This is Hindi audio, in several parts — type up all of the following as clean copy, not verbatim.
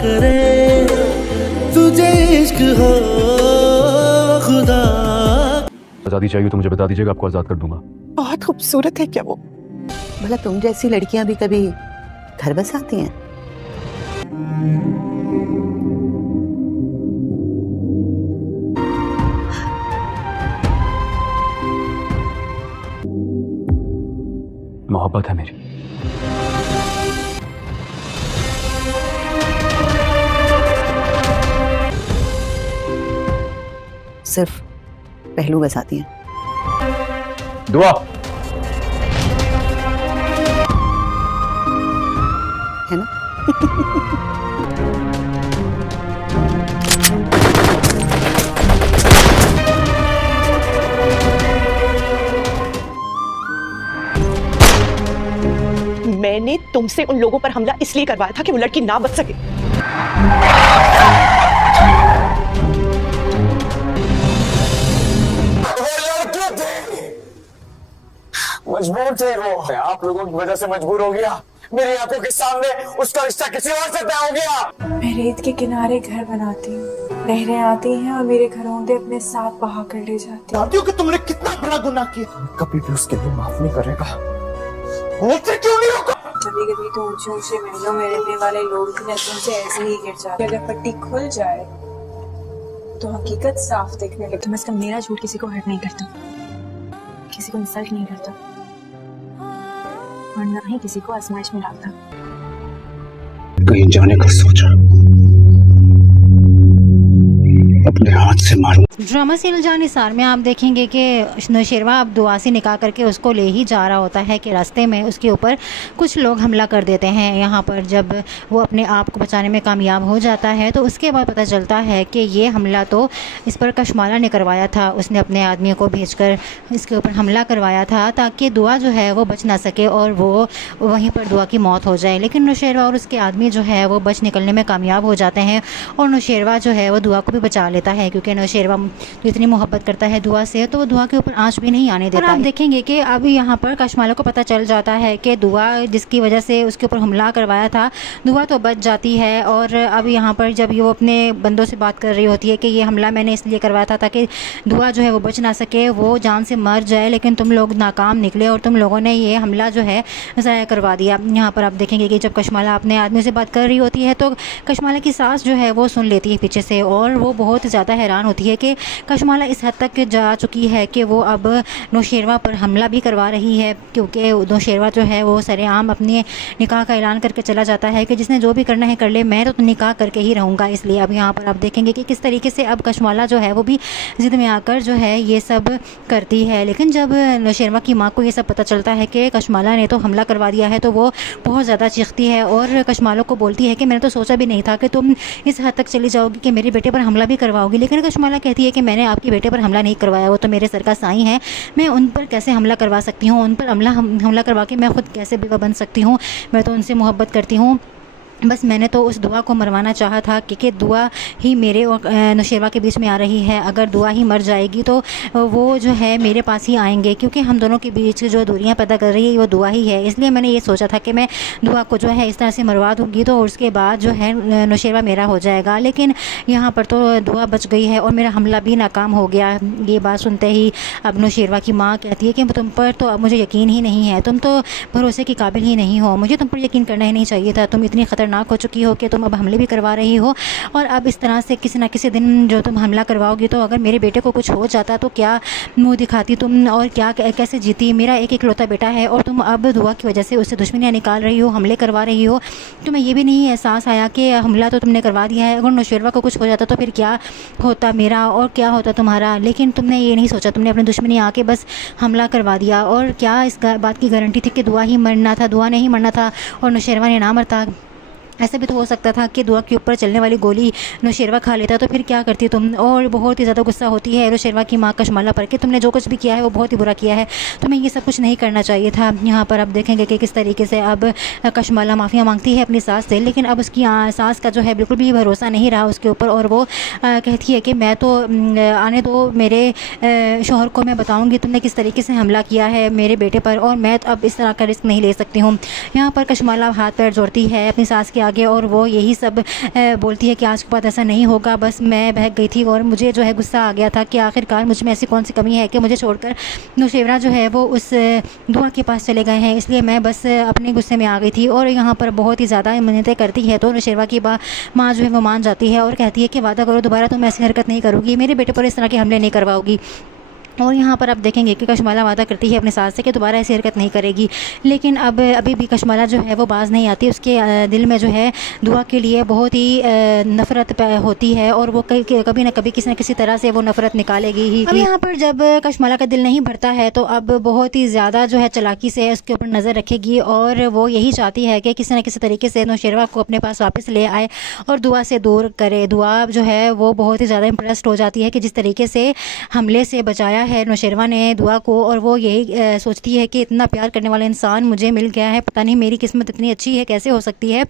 करे तुझे इश्क हो खुदा। आज़ादी चाहिए तो मुझे बता दीजिएगा, आपको आज़ाद कर दूंगा। बहुत खूबसूरत है क्या वो? भला तुम जैसी लड़कियां भी कभी घर बसाती हैं? मोहब्बत है मेरी। सिर्फ पहलू बसाती हैं। दुआ है ना? मैंने तुमसे उन लोगों पर हमला इसलिए करवाया था कि वो लड़की ना बच सके। मजबूर थे वो, आप लोगों की वजह से मजबूर हो गया। मेरी आंखों के सामने उसका रिश्ता किसी और से तय हो गया। मैं रेत के किनारे घर बनाती हूँ, लहरें आती हैं और मेरे घरौंदे अपने साथ बहा कर ले जाती हैं। जानती हो कि तुमने कितना बड़ा गुनाह किया, कभी भी उसके लिए माफ नहीं करेगा। बोलते क्यों नहीं होगा? कभी कभी तो ऊंचे ऊंचे महलों में रहने वाले लोग भी नजरों से ऐसे ही गिर जाते हैं। अगर पट्टी खुल जाए तो हकीकत साफ देखने लगती। तो मैं मेरा झूठ किसी को हर्ट नहीं करता, किसी को इंसल्ट नहीं करता और ना ही किसी को आजमाइश में डालता। कहीं जाने का सोचा, अपने हाथ से मारूं। ड्रामा सीरियल जान निसार में आप देखेंगे कि नौशेरवा अब दुआ से निकाह करके उसको ले ही जा रहा होता है कि रास्ते में उसके ऊपर कुछ लोग हमला कर देते हैं। यहाँ पर जब वो अपने आप को बचाने में कामयाब हो जाता है तो उसके बाद पता चलता है कि ये हमला तो इस पर कशमाला ने करवाया था। उसने अपने आदमी को भेजकर इसके ऊपर हमला करवाया था ताकि दुआ जो है वो बच ना सके और वो वहीं पर दुआ की मौत हो जाए। लेकिन नौशेरवा और उसके आदमी जो है वो बच निकलने में कामयाब हो जाते हैं और नौशेरवा जो है वो दुआ को भी बचा लेता है, क्योंकि नौशेरवा तो इतनी मोहब्बत करता है दुआ से तो वो दुआ के ऊपर आंच भी नहीं आने देता। और आप देखेंगे कि अब यहाँ पर कशमाला को पता चल जाता है कि दुआ जिसकी वजह से उसके ऊपर हमला करवाया था, दुआ तो बच जाती है। और अब यहाँ पर जब वो अपने बंदों से बात कर रही होती है कि ये हमला मैंने इसलिए करवाया था ताकि दुआ जो है वो बच ना सके, वो जान से मर जाए, लेकिन तुम लोग नाकाम निकले और तुम लोगों ने ये हमला जो है ज़ाया करवा दिया। यहाँ पर आप देखेंगे कि जब कशमाला अपने आदमी से बात कर रही होती है तो कशमाला की सास जो है वो सुन लेती है पीछे से और वो बहुत ज़्यादा हैरान होती है कि कशमाला इस हद तक जा चुकी है कि वो अब नौशेरवा पर हमला भी करवा रही है, क्योंकि नौशेरवा जो है वो सरेआम अपने निकाह का ऐलान करके चला जाता है कि जिसने जो भी करना है कर ले, मैं तो निकाह करके ही रहूँगा। इसलिए अब यहाँ पर आप देखेंगे कि किस तरीके से अब कशमाला जो है वो भी ज़िद में आकर जो है ये सब करती है। लेकिन जब नौशेरवा की माँ को ये सब पता चलता है कि कशमाला ने तो हमला करवा दिया है तो वो बहुत ज़्यादा चीखती है और कशमाला को बोलती है कि मैंने तो सोचा भी नहीं था कि तुम इस हद तक चली जाओगी कि मेरे बेटे पर हमला भी करवाओगी। लेकिन कशमाला कहती है कि मैंने आपके बेटे पर हमला नहीं करवाया, वो तो मेरे सर का साईं है, मैं उन पर कैसे हमला करवा सकती हूँ, उन पर हमला करवा के मैं खुद कैसे बेवा बन सकती हूँ, मैं तो उनसे मोहब्बत करती हूँ। बस मैंने तो उस दुआ को मरवाना चाहा था क्योंकि दुआ ही मेरे और नौशेरवा के बीच में आ रही है। अगर दुआ ही मर जाएगी तो वो जो है मेरे पास ही आएंगे, क्योंकि हम दोनों के बीच जो दूरियां पैदा कर रही है वो दुआ ही है। इसलिए मैंने ये सोचा था कि मैं दुआ को जो है इस तरह से मरवा दूँगी तो उसके बाद जो है नौशेरवा मेरा हो जाएगा। लेकिन यहाँ पर तो दुआ बच गई है और मेरा हमला भी नाकाम हो गया। ये बात सुनते ही अब नौशेरवा की माँ कहती है कि तुम पर तो अब मुझे यकीन ही नहीं है, तुम तो भरोसे के काबिल ही नहीं हो, मुझे तुम पर यकीन करना ही नहीं चाहिए था, तुम इतनी खतरनाक हो चुकी हो कि तुम अब हमले भी करवा रही हो और अब इस तरह से किसी ना किसी दिन जो तुम हमला करवाओगी तो अगर मेरे बेटे को कुछ हो जाता तो क्या मुंह दिखाती तुम और क्या कैसे जीती। मेरा एक इकलौता बेटा है और तुम अब दुआ की वजह से उससे दुश्मनियाँ निकाल रही हो, हमले करवा रही हो। तुम्हें ये भी नहीं एहसास आया कि हमला तो तुमने करवा दिया है, अगर नौशेरवा को कुछ हो जाता तो फिर क्या होता मेरा और क्या होता तुम्हारा। लेकिन तुमने ये नहीं सोचा, तुमने अपनी दुश्मनी आके बस हमला करवा दिया। और क्या इस बात की गारंटी थी कि दुआ ही मरना था, दुआ नहीं मरना था और नौशेरवा ने ना मरता। ऐसा भी तो हो सकता था कि दुआ के ऊपर चलने वाली गोली नौशेरवा खा लेता तो फिर क्या करती तुम। और बहुत ही ज़्यादा गुस्सा होती है नौशेरवा की माँ कशमाला पर कि तुमने जो कुछ भी किया है वो बहुत ही बुरा किया है, तुम्हें ये सब कुछ नहीं करना चाहिए था। यहाँ पर आप देखेंगे कि किस तरीके से अब कशमाला माफ़िया मांगती है अपनी सास से, लेकिन अब उसकी सास का जो है बिल्कुल भी भरोसा नहीं रहा उसके ऊपर और वो कहती है कि मैं तो आने दो मेरे शोहर को, मैं बताऊँगी तुमने किस तरीके से हमला किया है मेरे बेटे पर और मैं अब इस तरह का रिस्क नहीं ले सकती हूँ। यहाँ पर कशमाला हाथ पैर जोड़ती है अपनी सास के आ गया और वो यही सब बोलती है कि आज के बाद ऐसा नहीं होगा। बस मैं बहक गई थी और मुझे जो है गुस्सा आ गया था कि आखिरकार मुझ में ऐसी कौन सी कमी है कि मुझे छोड़कर नौशेरा जो है वो उस दुआ के पास चले गए हैं। इसलिए मैं बस अपने गुस्से में आ गई थी और यहाँ पर बहुत ही ज़्यादा मिन्नतें करती है तो नौशेरा की माँ जो है वो मान जाती है और कहती है कि वादा करो दोबारा तुम ऐसी हरकत नहीं करोगी, मेरे बेटे पर इस तरह के हमले नहीं करवाओगी। और यहाँ पर आप देखेंगे कि कशमाला वादा करती है अपने सास से कि दोबारा ऐसी हरकत नहीं करेगी, लेकिन अब अभी भी कशमाला जो है वो बाज़ नहीं आती। उसके दिल में जो है दुआ के लिए बहुत ही नफ़रत होती है और वो कभी ना कभी किसी न किसी तरह से वो नफ़रत निकालेगी ही। अब यहाँ पर जब कशमाला का दिल नहीं भरता है तो अब बहुत ही ज़्यादा जो है चालाकी से उसके ऊपर नज़र रखेगी और वो यही चाहती है कि किसी न किसी तरीके से नौशेरा को अपने पास वापस ले आए और दुआ से दूर करे। दुआ जो है वो बहुत ही ज़्यादा इम्प्रेस्ड हो जाती है कि जिस तरीके से हमले से बचाया है नौशेरा ने दुआ को, और वो यही सोचती है कि इतना प्यार करने वाला इंसान मुझे मिल गया है, पता नहीं मेरी किस्मत इतनी अच्छी है, कैसे हो सकती है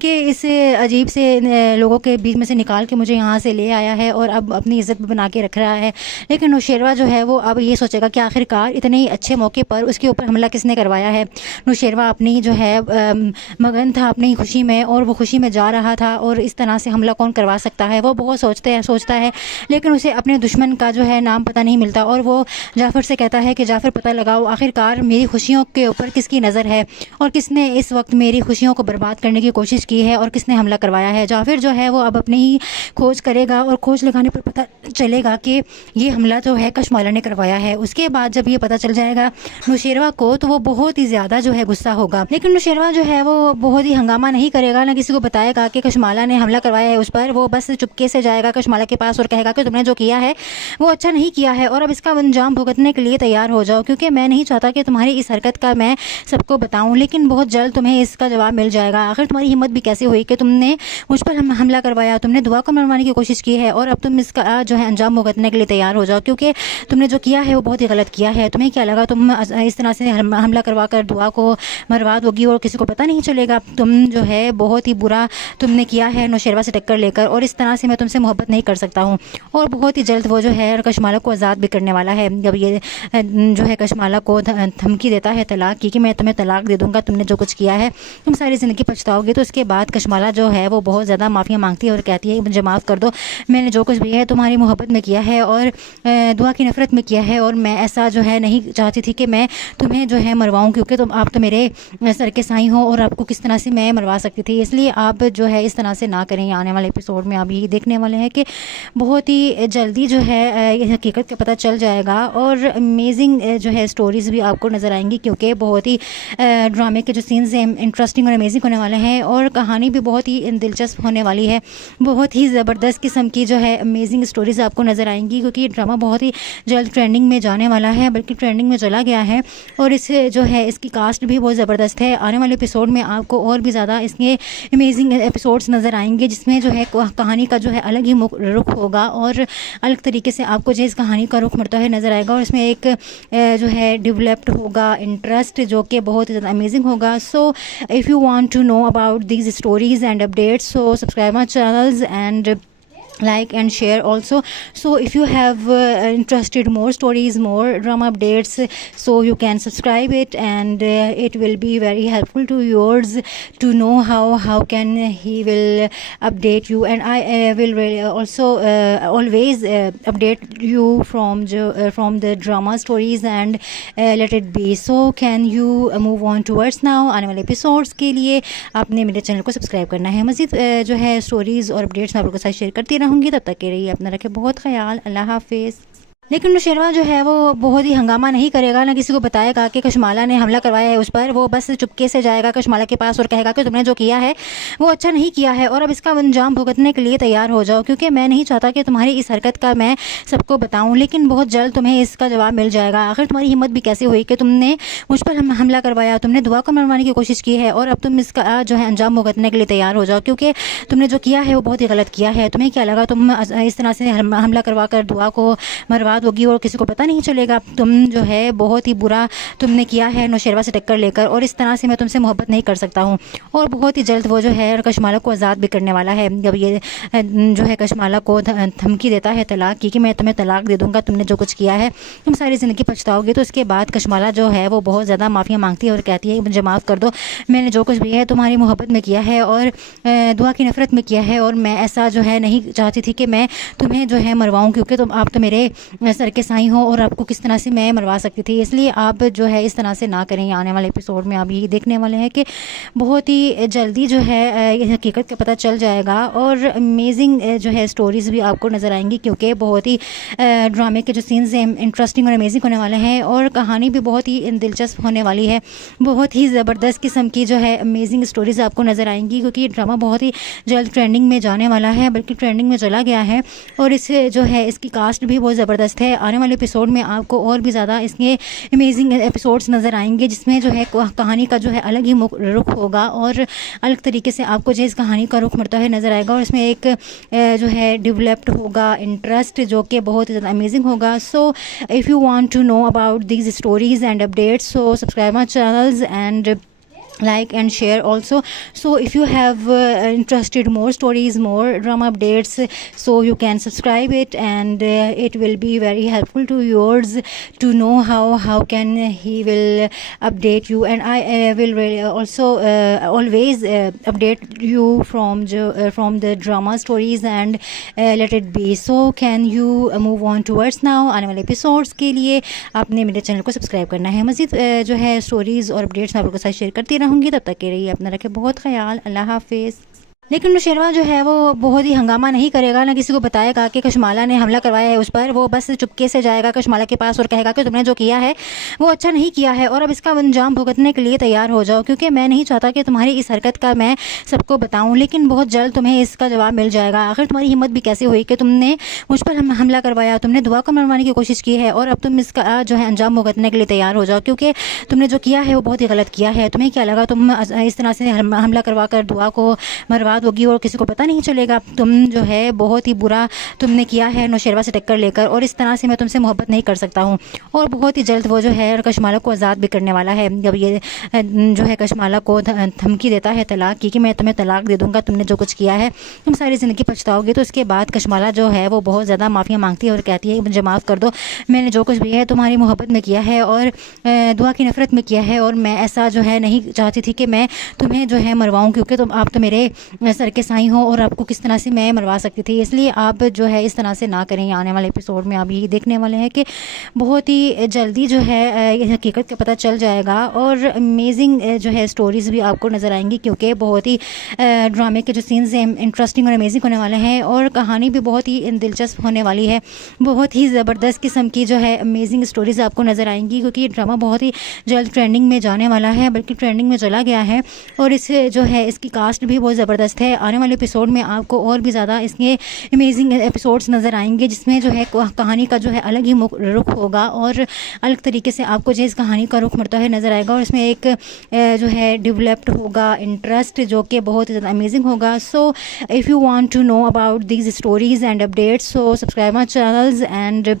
कि इस अजीब से लोगों के बीच में से निकाल के मुझे यहाँ से ले आया है और अब अपनी इज़्ज़त बना के रख रहा है। लेकिन नौशेरा जो है वो अब ये सोचेगा कि आखिरकार इतने ही अच्छे मौके पर उसके ऊपर हमला किसने करवाया है। नौशेरा अपनी जो है मगन था अपनी खुशी में और वो खुशी में जा रहा था और इस तरह से हमला कौन करवा सकता है, वो बहुत सोचता है लेकिन उसे अपने दुश्मन का जो है नाम पता नहीं मिलता और वो जाफ़र से कहता है कि जाफ़र पता लगाओ आखिरकार मेरी खुशियों के ऊपर किसकी नज़र है और किसने इस वक्त मेरी खुशियों को बर्बाद करने की कोशिश की है और किसने हमला करवाया है। जाफ़र जो है वो अब अपनी ही खोज करेगा और खोज लगाने पर पता चलेगा कि ये हमला जो है कशमाला ने करवाया है। उसके बाद जब ये पता चल जाएगा नौशेरा को तो वो बहुत ही ज़्यादा जो है गुस्सा होगा, लेकिन नौशेरा जो है वो बहुत ही हंगामा नहीं करेगा, ना किसी को बताएगा कि कशमाला ने हमला करवाया है उस पर। वो बस चुपके से जाएगा कशमाला के पास और कहेगा कि तुमने जो किया है वो अच्छा नहीं किया है और अब इसका अंजाम भुगतने के लिए तैयार हो जाओ, क्योंकि मैं नहीं चाहता कि तुम्हारी इस हरकत का मैं सबको बताऊं, लेकिन बहुत जल्द तुम्हें इसका जवाब मिल जाएगा। आखिर तुम्हारी हिम्मत भी कैसे हुई कि तुमने मुझ पर हमला करवाया, तुमने दुआ को मरवाने की कोशिश की है और अब तुम इसका जो है अंजाम भुगतने के लिए तैयार हो जाओ, क्योंकि तुमने जो किया है वो बहुत ही गलत किया है। तुम्हें क्या लगा तुम इस तरह से हमला करवा कर दुआ को मरवा दोगी और किसी को पता नहीं चलेगा? तुम जो है बहुत ही बुरा तुमने किया है नौशेरा से टक्कर लेकर और इस तरह से मैं तुमसे मोहब्बत नहीं कर सकता हूँ। और बहुत ही जल्द वो जो है कशमाला को आज़ाद भी करने वाला है। जब ये जो है कशमाला को धमकी देता है तलाक की कि मैं तुम्हें तलाक दे दूंगा, तुमने जो कुछ किया है तुम सारी ज़िंदगी पछताओगे, तो उसके बाद कशमाला जो है वो बहुत ज़्यादा माफ़िया मांगती है और कहती है मुझे माफ़ कर दो, मैंने जो कुछ भी है तुम्हारी मोहब्बत में किया है और दुआ की नफ़रत में किया है और मैं ऐसा जो है नहीं चाहती थी कि मैं तुम्हें जो है मरवाऊँ, क्योंकि आप तो मेरे सर के साईं हो और आपको किस तरह से मैं मरवा सकती थी, इसलिए आप जो है इस तरह से ना करें। आने वाले एपिसोड में आप यही देखने वाले हैं कि बहुत ही जल्दी जो है हकीकत का पता चल जाएगा और अमेजिंग जो है स्टोरीज़ भी आपको नज़र आएंगी, क्योंकि बहुत ही ड्रामे के जो सीन्स हैं इंटरेस्टिंग और अमेजिंग होने वाले हैं और कहानी भी बहुत ही दिलचस्प होने वाली है। बहुत ही ज़बरदस्त किस्म की जो है अमेजिंग स्टोरीज़ आपको नज़र आएंगी, क्योंकि ये ड्रामा बहुत ही जल्द ट्रेंडिंग में जाने वाला है, बल्कि ट्रेंडिंग में चला गया है और इस जो है इसकी कास्ट भी बहुत ज़बरदस्त है। आने वाले एपिसोड में आपको और भी ज़्यादा इसके अमेजिंग एपिसोड्स नज़र आएंगे, जिसमें जो है कहानी का जो है अलग ही रुख होगा और अलग तरीके से आपको जो इस कहानी का रुख बढ़ता हुआ नज़र आएगा और इसमें एक जो है डेवलप्ड होगा इंटरेस्ट जो कि बहुत ज़्यादा अमेजिंग होगा। So if you want to know about these stories and updates, so subscribe my channels एंड like and share also. So if you have interested more stories, more drama updates, so you can subscribe it and it will be very helpful to yours to know how can he will update you, and I will also always update you from the drama stories and let it be. So can you move on towards now? आने वाले एपिसोड्स के लिए आपने मेरे चैनल को सब्सक्राइब करना है। मज़ीद जो है स्टोरीज़ और अपडेट्स मैं आप लोगों के साथ शेयर करती रहूँगी। तब तक के रहिए अपना रखें बहुत ख्याल। अल्लाह हाफिज़। लेकिन नौशेरा जो है वो बहुत ही हंगामा नहीं करेगा, ना किसी को बताएगा कि कशमाला ने हमला करवाया है उस पर। वो बस चुपके से जाएगा कशमाला के पास और कहेगा कि तुमने जो किया है वो अच्छा नहीं किया है और अब इसका अंजाम भुगतने के लिए तैयार हो जाओ, क्योंकि मैं नहीं चाहता कि तुम्हारी इस हरकत का मैं सबको बताऊं, लेकिन बहुत जल्द तुम्हें इसका जवाब मिल जाएगा। आखिर तुम्हारी हिम्मत भी कैसे हुई कि तुमने मुझ पर हमला करवाया, तुमने दुआ को मरवाने की कोशिश की है और अब तुम इसका जो है अंजाम भुगतने के लिए तैयार हो जाओ, क्योंकि तुमने जो किया है वो बहुत ही गलत किया है। तुम्हें क्या लगा तुम इस तरह से हमला करवा कर दुआ को मरवा बर्बाद होगी और किसी को पता नहीं चलेगा। तुम जो है बहुत ही बुरा तुमने किया है नौशेरवा से टक्कर लेकर, और इस तरह से मैं तुमसे मोहब्बत नहीं कर सकता हूँ। और बहुत ही जल्द वो जो है कशमाला को आज़ाद भी करने वाला है। जब ये जो है कशमाला को धमकी देता है तलाक की कि मैं तुम्हें तलाक दे दूँगा, तुमने जो कुछ किया है तुम सारी ज़िंदगी पछताओगे, तो उसके बाद कशमाला जो है वो बहुत ज़्यादा माफ़िया मांगती है और कहती है मुझे माफ़ कर दो, मैंने जो कुछ भी है तुम्हारी मोहब्बत में किया है और दुआ की नफ़रत में किया है, और मैं ऐसा जो है नहीं चाहती थी कि मैं तुम्हें जो है मरवाऊँ, क्योंकि आप तो मेरे सर के साईं हो और आपको किस तरह से मैं मरवा सकती थी। इसलिए आप जो है इस तरह से ना करें। आने वाले एपिसोड में आप यही देखने वाले हैं कि बहुत ही जल्दी जो है ये हकीकत का पता चल जाएगा, और अमेजिंग जो है स्टोरीज़ भी आपको नज़र आएंगी, क्योंकि बहुत ही ड्रामे के जो सीन्स हैं इंटरेस्टिंग और अमेजिंग होने वाले हैं, और कहानी भी बहुत ही दिलचस्प होने वाली है। बहुत ही ज़बरदस्त किस्म की जो है अमेजिंग स्टोरीज़ आपको नज़र आएंगी, क्योंकि ये ड्रामा बहुत ही जल्द ट्रेंडिंग में जाने वाला है, बल्कि ट्रेंडिंग में चला गया है। और इस जो है इसकी कास्ट भी बहुत ज़बरदस्त है। आने वाले एपिसोड में आपको और भी ज़्यादा इसके अमेजिंग एपिसोड्स नज़र आएंगे, जिसमें जो है कहानी का जो है अलग ही रुख होगा और अलग तरीके से आपको जो इस कहानी का रुख बढ़ता हुआ नज़र आएगा, और इसमें एक जो है डेवलप्ड होगा इंटरेस्ट जो कि बहुत ज़्यादा अमेजिंग होगा। So if you want to know about these stories and updates, so subscribe my channels and like and share also. So if you have interested more stories, more drama updates, so you can subscribe it, and it will be very helpful to yours to know how can he will update you, and I will also always update you from the drama stories and let it be. So can you move on towards now? आने वाले एपिसोड्स के लिए आपने मेरे चैनल को सब्सक्राइब करना है। मज़ीद जो है स्टोरीज़ और अपडेट्स मैं आप लोगों के साथ शेयर करती रहूँगी। तब तक के रहिए अपना रखें बहुत ख्याल। अल्लाह हाफिज़। लेकिन नौशेरवा जो है वो बहुत ही हंगामा नहीं करेगा, ना किसी को बताएगा कि कशमाला ने हमला करवाया है उस पर। वो बस चुपके से जाएगा कशमाला के पास और कहेगा कि तुमने जो किया है वो अच्छा नहीं किया है, और अब इसका अंजाम भुगतने के लिए तैयार हो जाओ, क्योंकि मैं नहीं चाहता कि तुम्हारी इस हरकत का मैं सबको बताऊं, लेकिन बहुत जल्द तुम्हें इसका जवाब मिल जाएगा। आखिर तुम्हारी हिम्मत भी कैसे हुई कि तुमने मुझ पर हमला करवाया, तुमने दुआ को मरवाने की कोशिश की है, और अब तुम इसका जो है अंजाम भुगतने के लिए तैयार हो जाओ, क्योंकि तुमने जो किया है वो बहुत ही गलत किया है। तुम्हें क्या लगा तुम इस तरह से हमला करवा कर दुआ को मरवा दोगी और किसी को पता नहीं चलेगा। तुम जो है बहुत ही बुरा तुमने किया है नौशेरवा से टक्कर लेकर, और इस तरह से मैं तुमसे मोहब्बत नहीं कर सकता हूँ। और बहुत ही जल्द वो जो है कशमाला को आज़ाद भी करने वाला है। जब ये जो है कशमाला को धमकी देता है तलाक की कि मैं तुम्हें तलाक दे दूँगा, तुमने जो कुछ किया है तुम सारी ज़िंदगी पछताओगे, तो उसके बाद कशमाला जो है वो बहुत ज़्यादा माफ़िया मांगती है और कहती है मुझे माफ़ कर दो, मैंने जो कुछ भी है तुम्हारी मोहब्बत में किया है और दुआ की नफ़रत में किया है, और मैं ऐसा जो है नहीं चाहती थी कि मैं तुम्हें जो है मरवाऊँ, क्योंकि आप तो मेरे सर के साईं हो और आपको किस तरह से मैं मरवा सकती थी। इसलिए आप जो है इस तरह से ना करें। आने वाले एपिसोड में आप यही देखने वाले हैं कि बहुत ही जल्दी जो है ये हकीकत का पता चल जाएगा, और अमेजिंग जो है स्टोरीज़ भी आपको नज़र आएंगी, क्योंकि बहुत ही ड्रामे के जो सीन्स हैं इंटरेस्टिंग और अमेजिंग होने वाले हैं, और कहानी भी बहुत ही दिलचस्प होने वाली है। बहुत ही ज़बरदस्त किस्म की जो है अमेजिंग स्टोरीज़ आपको नज़र आएंगी, क्योंकि ये ड्रामा बहुत ही जल्द ट्रेंडिंग में जाने वाला है, बल्कि ट्रेंडिंग में चला गया है। और इस जो है इसकी कास्ट भी बहुत ज़बरदस्त है। आने वाले एपिसोड में आपको और भी ज़्यादा इसके अमेजिंग एपिसोड्स नज़र आएंगे, जिसमें जो है कहानी का जो है अलग ही रुख होगा और अलग तरीके से आपको जो इस कहानी का रुख बढ़ता हुआ नज़र आएगा, और इसमें एक जो है डेवलप्ड होगा इंटरेस्ट जो कि बहुत ज़्यादा अमेजिंग होगा। So if you want to know about these stories and updates, so subscribe my channels and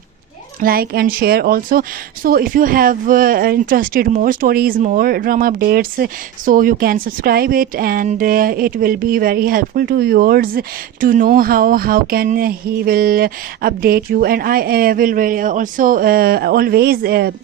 like and share also. So if you have interested more stories, more drama updates, so you can subscribe it, and it will be very helpful to yours to know how can he will update you, and I will also always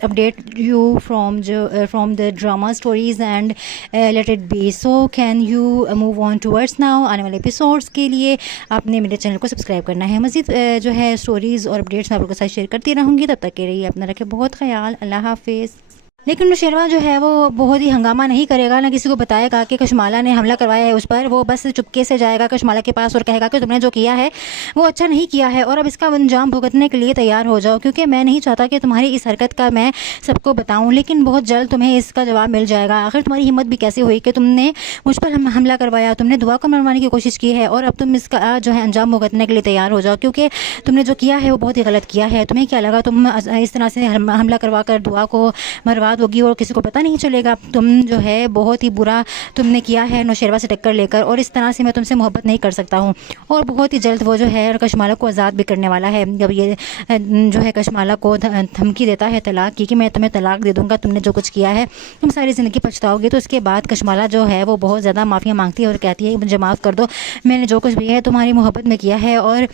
update you from the drama stories and let it be. So can you move on towards now? आने वाले एपिसोड्स के लिए आपने मेरे चैनल को सब्सक्राइब करना है। मज़ीद जो है स्टोरीज़ और अपडेट्स मैं आप लोगों के साथ शेयर करती रहूँगी। तब तक के रहिए अपना रखें बहुत ख्याल। अल्लाह हाफिज़। लेकिन नौशेरवा जो है वो बहुत ही हंगामा नहीं करेगा, ना किसी को बताएगा कि कशमाला ने हमला करवाया है उस पर। वो बस चुपके से जाएगा कशमाला के पास और कहेगा कि तुमने जो किया है वो अच्छा नहीं किया है, और अब इसका अंजाम भुगतने के लिए तैयार हो जाओ, क्योंकि मैं नहीं चाहता कि तुम्हारी इस हरकत का मैं सबको बताऊं, लेकिन बहुत जल्द तुम्हें इसका जवाब मिल जाएगा। आखिर तुम्हारी हिम्मत भी कैसे हुई कि तुमने मुझ पर हमला करवाया, तुमने दुआ को मरवाने की कोशिश की है, और अब तुम इसका जो है अंजाम भुगतने के लिए तैयार हो जाओ, क्योंकि तुमने जो किया है वो बहुत ही गलत किया है। तुम्हें क्या लगा तुम इस तरह से हमला करवा कर दुआ को मरवा बर्बाद होगी और किसी को पता नहीं चलेगा। तुम जो है बहुत ही बुरा तुमने किया है नौशेरवा से टक्कर लेकर, और इस तरह से मैं तुमसे मोहब्बत नहीं कर सकता हूँ। और बहुत ही जल्द वो जो है कशमाला को आज़ाद भी करने वाला है। जब ये जो है कशमाला को धमकी देता है तलाक की कि मैं तुम्हें तलाक दे दूँगा, तुमने जो कुछ किया है तुम सारी ज़िंदगी पछताओगे, तो उसके बाद कशमाला जो है वो बहुत ज़्यादा माफ़िया मांगती है और कहती है मुझे माफ़ कर दो, मैंने जो कुछ भी है तुम्हारी मोहब्बत में किया है और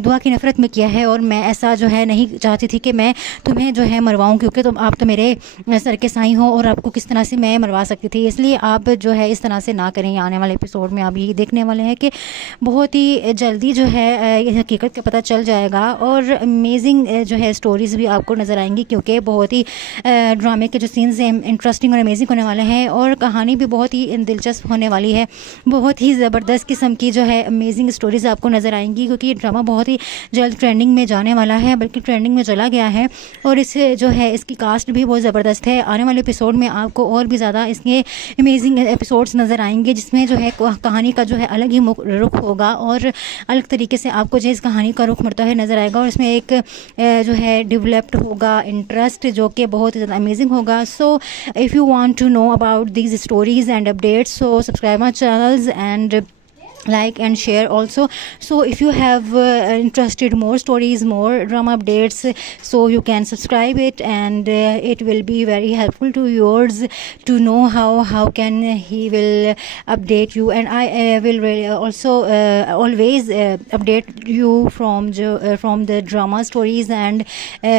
दुआ की नफ़रत में किया है, और मैं ऐसा जो है नहीं चाहती थी कि मैं तुम्हें जो है मरवाऊँ, क्योंकि आप तो मेरे सर के साईं हो और आपको किस तरह से मैं मरवा सकती थी। इसलिए आप जो है इस तरह से ना करें। आने वाले एपिसोड में आप यही देखने वाले हैं कि बहुत ही जल्दी जो है हकीकत का पता चल जाएगा, और अमेजिंग जो है स्टोरीज़ भी आपको नज़र आएंगी, क्योंकि बहुत ही ड्रामे के जो सीन्स हैं इंटरेस्टिंग और अमेजिंग होने वाले हैं, और कहानी भी बहुत ही दिलचस्प होने वाली है। बहुत ही ज़बरदस्त किस्म की जो है अमेजिंग स्टोरीज़ आपको नज़र आएंगी, क्योंकि ये ड्रामा बहुत ही जल्द ट्रेंडिंग में जाने वाला है, बल्कि ट्रेंडिंग में चला गया है। और इस जो है इसकी कास्ट भी बहुत ज़बरदस्त है। आने वाले एपिसोड में आपको और भी ज़्यादा इसके अमेजिंग एपिसोड्स नज़र आएंगे, जिसमें जो है कहानी का जो है अलग ही रुख होगा और अलग तरीके से आपको जो इस कहानी का रुख बढ़ता हुआ नज़र आएगा। और इसमें एक जो है डेवलप्ड होगा इंटरेस्ट, जो कि बहुत ज़्यादा अमेजिंग होगा। So if you want to know about these stories and updates, so subscribe my channels and like and share also. So if you have interested more stories, more drama updates, so you can subscribe it, and it will be very helpful to yours to know how can he will update you, and I will also always update you from the drama stories and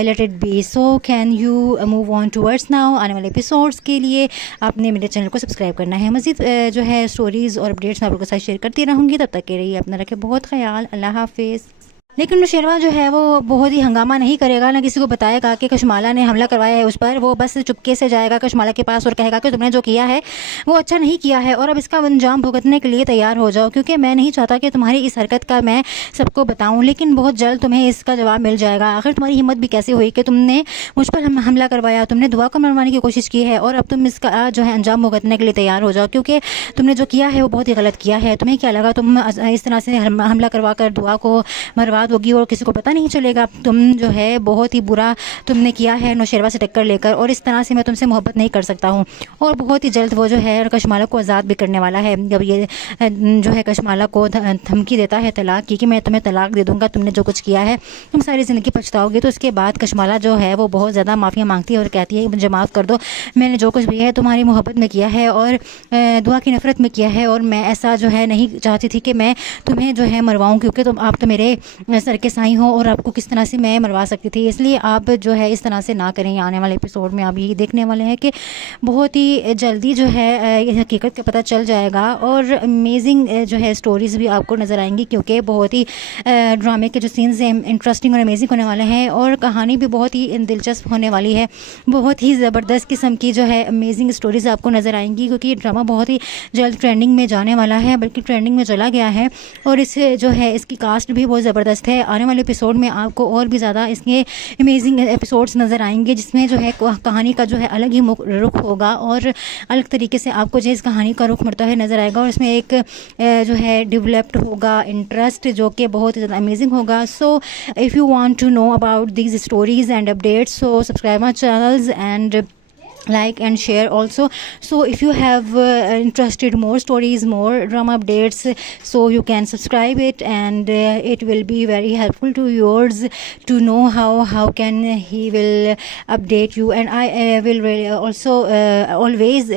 let it be. So can you move on towards now? आने वाले एपिसोड्स के लिए आपने मेरे चैनल को सब्सक्राइब करना है। मज़ीद जो है स्टोरीज़ और अपडेट्स मैं आप लोगों के साथ शेयर करती रहूँगी। तब तक के रहिए अपना रखें बहुत ख्याल। अल्लाह हाफिज़। लेकिन नौशेरवा जो है वो बहुत ही हंगामा नहीं करेगा, ना किसी को बताएगा कि कशमाला ने हमला करवाया है उस पर। वो बस चुपके से जाएगा कशमाला के पास और कहेगा कि तुमने जो किया है वो अच्छा नहीं किया है, और अब इसका अंजाम भुगतने के लिए तैयार हो जाओ, क्योंकि मैं नहीं चाहता कि तुम्हारी इस हरकत का मैं सबको बताऊं, लेकिन बहुत जल्द तुम्हें इसका जवाब मिल जाएगा। आखिर तुम्हारी हिम्मत भी कैसे हुई कि तुमने मुझ पर हमला करवाया, तुमने दुआ को मरवाने की कोशिश की है, और अब तुम इसका जो है अंजाम भुगतने के लिए तैयार हो जाओ, क्योंकि तुमने जो किया है वो बहुत ही गलत किया है। तुम्हें क्या लगा तुम इस तरह से हमला करवा कर दुआ को मरवा दोगी और किसी को पता नहीं चलेगा। तुम जो है बहुत ही बुरा तुमने किया है नौशेरवा से टक्कर लेकर, और इस तरह से मैं तुमसे मोहब्बत नहीं कर सकता हूँ। और बहुत ही जल्द वो जो है कशमाला को आज़ाद भी करने वाला है। जब ये जो है कशमाला को धमकी देता है तलाक की कि मैं तुम्हें तलाक दे दूँगा, तुमने जो कुछ किया है तुम सारी ज़िंदगी पछताओगे, तो उसके बाद कशमाला जो है वो बहुत ज़्यादा माफ़िया मांगती है और कहती है मुझे माफ़ कर दो, मैंने जो कुछ भी है तुम्हारी मोहब्बत में किया है और दुआ की नफ़रत में किया है, और मैं ऐसा जो है नहीं चाहती थी कि मैं तुम्हें जो है मरवाऊँ, क्योंकि आप तो मेरे सर के साईं हो और आपको किस तरह से मैं मरवा सकती थी। इसलिए आप जो है इस तरह से ना करें। आने वाले एपिसोड में आप यही देखने वाले हैं कि बहुत ही जल्दी जो है हकीकत का पता चल जाएगा, और अमेजिंग जो है स्टोरीज़ भी आपको नज़र आएंगी, क्योंकि बहुत ही ड्रामे के जो सीन्स हैं इंटरेस्टिंग और अमेजिंग होने वाले हैं, और कहानी भी बहुत ही दिलचस्प होने वाली है। बहुत ही ज़बरदस्त किस्म की जो है अमेजिंग स्टोरीज़ आपको नज़र आएंगी, क्योंकि ये ड्रामा बहुत ही जल्द ट्रेंडिंग में जाने वाला है, बल्कि ट्रेंडिंग में चला गया है। और इस जो है इसकी कास्ट भी बहुत ज़बरदस्त है। आने वाले एपिसोड में आपको और भी ज़्यादा इसके अमेजिंग एपिसोड्स नज़र आएंगे, जिसमें जो है कहानी का जो है अलग ही रुख होगा और अलग तरीके से आपको जो इस कहानी का रुख बढ़ता हुआ नज़र आएगा। और इसमें एक जो है डेवलप्ड होगा इंटरेस्ट, जो कि बहुत ज़्यादा अमेजिंग होगा। So if you want to know about these stories and updates, so subscribe my channels and like and share also. So if you have interested more stories, more drama updates, so you can subscribe it, and it will be very helpful to yours to know how can he will update you, and I will also always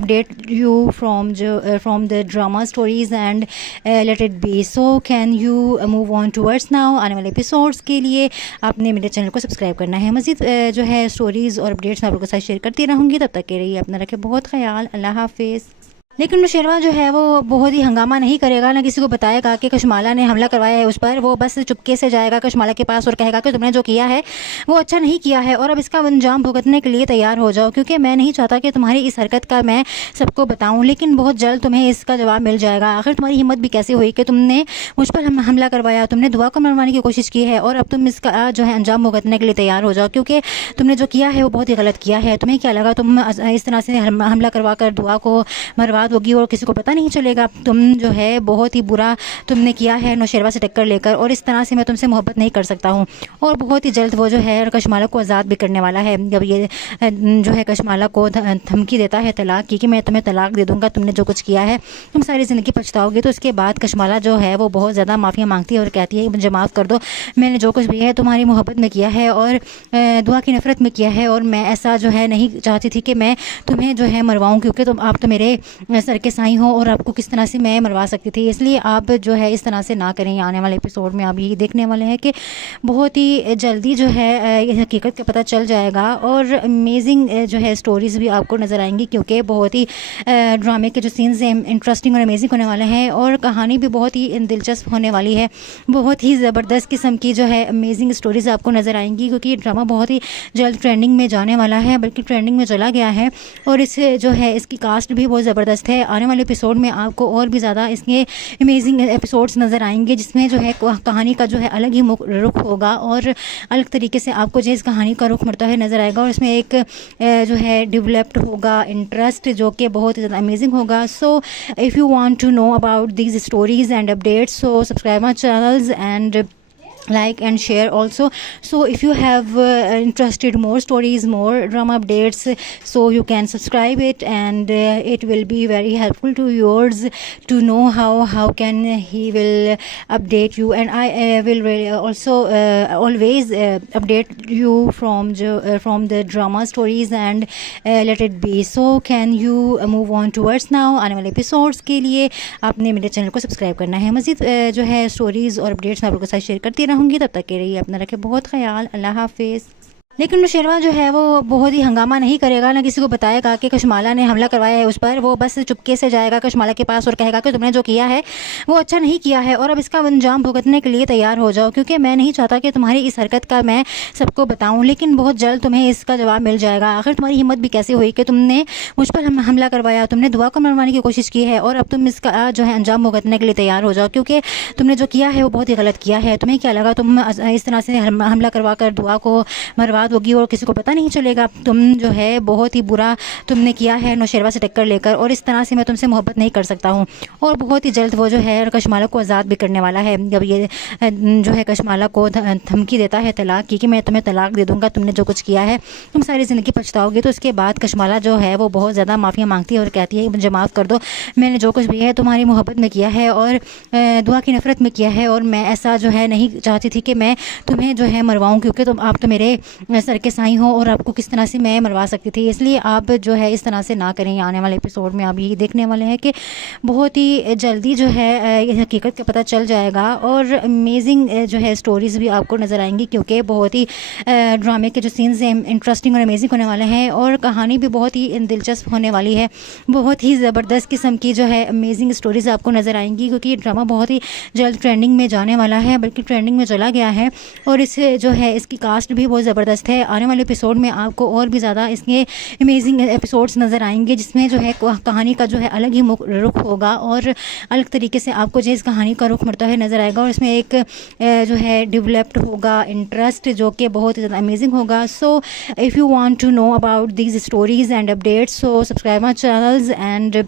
update you from the drama stories and let it be. So can you move on towards now? आने वाले एपिसोड्स के लिए आपने मेरे चैनल को सब्सक्राइब करना है। मज़ीद जो है स्टोरीज़ और अपडेट्स मैं आप लोगों के साथ शेयर करती रहूँगी। तब तक के रहिए अपना रखें बहुत ख्याल। अल्लाह हाफिज़। लेकिन नौशेरवा जो है वो बहुत ही हंगामा नहीं करेगा, ना किसी को बताएगा कि कशमाला ने हमला करवाया है उस पर। वो बस चुपके से जाएगा कशमाला के पास और कहेगा कि तुमने जो किया है वो अच्छा नहीं किया है, और अब इसका अंजाम भुगतने के लिए तैयार हो जाओ, क्योंकि मैं नहीं चाहता कि तुम्हारी इस हरकत का मैं सबको बताऊं, लेकिन बहुत जल्द तुम्हें इसका जवाब मिल जाएगा। आखिर तुम्हारी हिम्मत भी कैसे हुई कि तुमने मुझ पर हमला करवाया, तुमने दुआ को मरवाने की कोशिश की है, और अब तुम इसका जो है अंजाम भुगतने के लिए तैयार हो जाओ, क्योंकि तुमने जो किया है वो बहुत ही गलत किया है। तुम्हें क्या लगा तुम इस तरह से हमला करवा कर दुआ को मरवा बर्बाद होगी और किसी को पता नहीं चलेगा। तुम जो है बहुत ही बुरा तुमने किया है नौशेरवा से टक्कर लेकर, और इस तरह से मैं तुमसे मोहब्बत नहीं कर सकता हूँ। और बहुत ही जल्द वो जो है कशमाला को आज़ाद भी करने वाला है। जब ये जो है कशमाला को धमकी देता है तलाक की कि मैं तुम्हें तलाक दे दूँगा, तुमने जो कुछ किया है तुम सारी ज़िंदगी पछताओगे, तो उसके बाद कशमाला जो है वो बहुत ज़्यादा माफ़िया मांगती है और कहती है मुझे माफ़ कर दो, मैंने जो कुछ भी है तुम्हारी मोहब्बत में किया है और दुआ की नफ़रत में किया है, और मैं ऐसा जो है नहीं चाहती थी कि मैं तुम्हें जो है मरवाऊँ, क्योंकि आप तो मेरे सर के साईं हो और आपको किस तरह से मैं मरवा सकती थी। इसलिए आप जो है इस तरह से ना करें। आने वाले एपिसोड में आप यही देखने वाले हैं कि बहुत ही जल्दी जो है ये हकीकत का पता चल जाएगा, और अमेजिंग जो है स्टोरीज़ भी आपको नज़र आएंगी, क्योंकि बहुत ही ड्रामे के जो सीन्स हैं इंटरेस्टिंग और अमेजिंग होने वाले हैं, और कहानी भी बहुत ही दिलचस्प होने वाली है। बहुत ही ज़बरदस्त किस्म की जो है अमेजिंग स्टोरीज़ आपको नज़र आएंगी, क्योंकि ये ड्रामा बहुत ही जल्द ट्रेंडिंग में जाने वाला है, बल्कि ट्रेंडिंग में चला गया है। और इस जो है इसकी कास्ट भी बहुत ज़बरदस्त है। आने वाले एपिसोड में आपको और भी ज़्यादा इसके अमेजिंग एपिसोड्स नज़र आएंगे, जिसमें जो है कहानी का जो है अलग ही रुख होगा और अलग तरीके से आपको जो इस कहानी का रुख मरता है नज़र आएगा, और इसमें एक जो है डेवलप्ड होगा इंटरेस्ट जो कि बहुत ज़्यादा अमेजिंग होगा। So if you want to know about these stories and updates, so subscribe my channels and like and share also. So if you have interested more stories, more drama updates, so you can subscribe it, and it will be very helpful to yours to know how can he will update you, and I will really also always update you from the drama stories and let it be. So can you move on towards now? आने वाले एपिसोड्स के लिए आपने मेरे चैनल को सब्सक्राइब करना है। मज़ीद जो है स्टोरीज़ और अपडेट्स मैं आप लोगों के साथ शेयर करती रहूँगी। तब तक के रहिए अपना रखें बहुत ख्याल। अल्लाह हाफिज़। लेकिन नौशेरवा जो है वो बहुत ही हंगामा नहीं करेगा, ना किसी को बताएगा कि कशमाला ने हमला करवाया है उस पर। वो बस चुपके से जाएगा कशमाला के पास और कहेगा कि तुमने जो किया है वो अच्छा नहीं किया है, और अब इसका अंजाम भुगतने के लिए तैयार हो जाओ, क्योंकि मैं नहीं चाहता कि तुम्हारी इस हरकत का मैं सबको बताऊं, लेकिन बहुत जल्द तुम्हें इसका जवाब मिल जाएगा। आखिर तुम्हारी हिम्मत भी कैसे हुई कि तुमने मुझ पर हमला करवाया, तुमने दुआ को मरवाने की कोशिश की है, और अब तुम इसका जो है अंजाम भुगतने के लिए तैयार हो जाओ, क्योंकि तुमने जो किया है वो बहुत ही गलत किया है। तुम्हें क्या लगा तुम इस तरह से हमला करवा कर दुआ को मरवा दोगी और किसी को पता नहीं चलेगा। तुम जो है बहुत ही बुरा तुमने किया है नौशेरवा से टक्कर लेकर, और इस तरह से मैं तुमसे मोहब्बत नहीं कर सकता हूँ। और बहुत ही जल्द वो जो है कशमाला को आज़ाद भी करने वाला है। जब ये जो है कशमाला को धमकी देता है तलाक की कि मैं तुम्हें तलाक दे दूँगा, तुमने जो कुछ किया है तुम सारी ज़िंदगी पछताओगे, तो उसके बाद कशमाला जो है वो बहुत ज़्यादा माफ़िया मांगती है और कहती है मुझे माफ़ कर दो, मैंने जो कुछ भी है तुम्हारी मोहब्बत में किया है और दुआ की नफ़रत में किया है, और मैं ऐसा जो है नहीं चाहती थी कि मैं तुम्हें जो है मरवाऊँ, क्योंकि आप तो मेरे सर के साईं हो और आपको किस तरह से मैं मरवा सकती थी। इसलिए आप जो है इस तरह से ना करें। आने वाले एपिसोड में आप यही देखने वाले हैं कि बहुत ही जल्दी जो है ये हकीकत का पता चल जाएगा, और अमेजिंग जो है स्टोरीज़ भी आपको नज़र आएंगी, क्योंकि बहुत ही ड्रामे के जो सीन्स हैं इंटरेस्टिंग और अमेजिंग होने वाले हैं, और कहानी भी बहुत ही दिलचस्प होने वाली है। बहुत ही ज़बरदस्त किस्म की जो है अमेजिंग स्टोरीज़ आपको नज़र आएंगी, क्योंकि ये ड्रामा बहुत ही जल्द ट्रेंडिंग में जाने वाला है, बल्कि ट्रेंडिंग में चला गया है। और इस जो है इसकी कास्ट भी बहुत ज़बरदस्त है। आने वाले एपिसोड में आपको और भी ज़्यादा इसके अमेजिंग एपिसोड्स नज़र आएंगे, जिसमें जो है कहानी का जो है अलग ही रुख होगा और अलग तरीके से आपको जो इस कहानी का रुख मरता है नज़र आएगा, और इसमें एक जो है डेवलप्ड होगा इंटरेस्ट जो कि बहुत ज़्यादा अमेजिंग होगा। So if you want to know about these stories and updates, so subscribe my channels and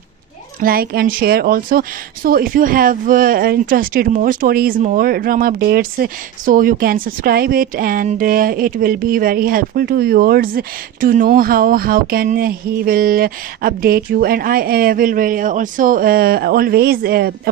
like and share also. So if you have interested more stories, more drama updates, so you can subscribe it, and it will be very helpful to yours to know how can he will update you, and I will really also always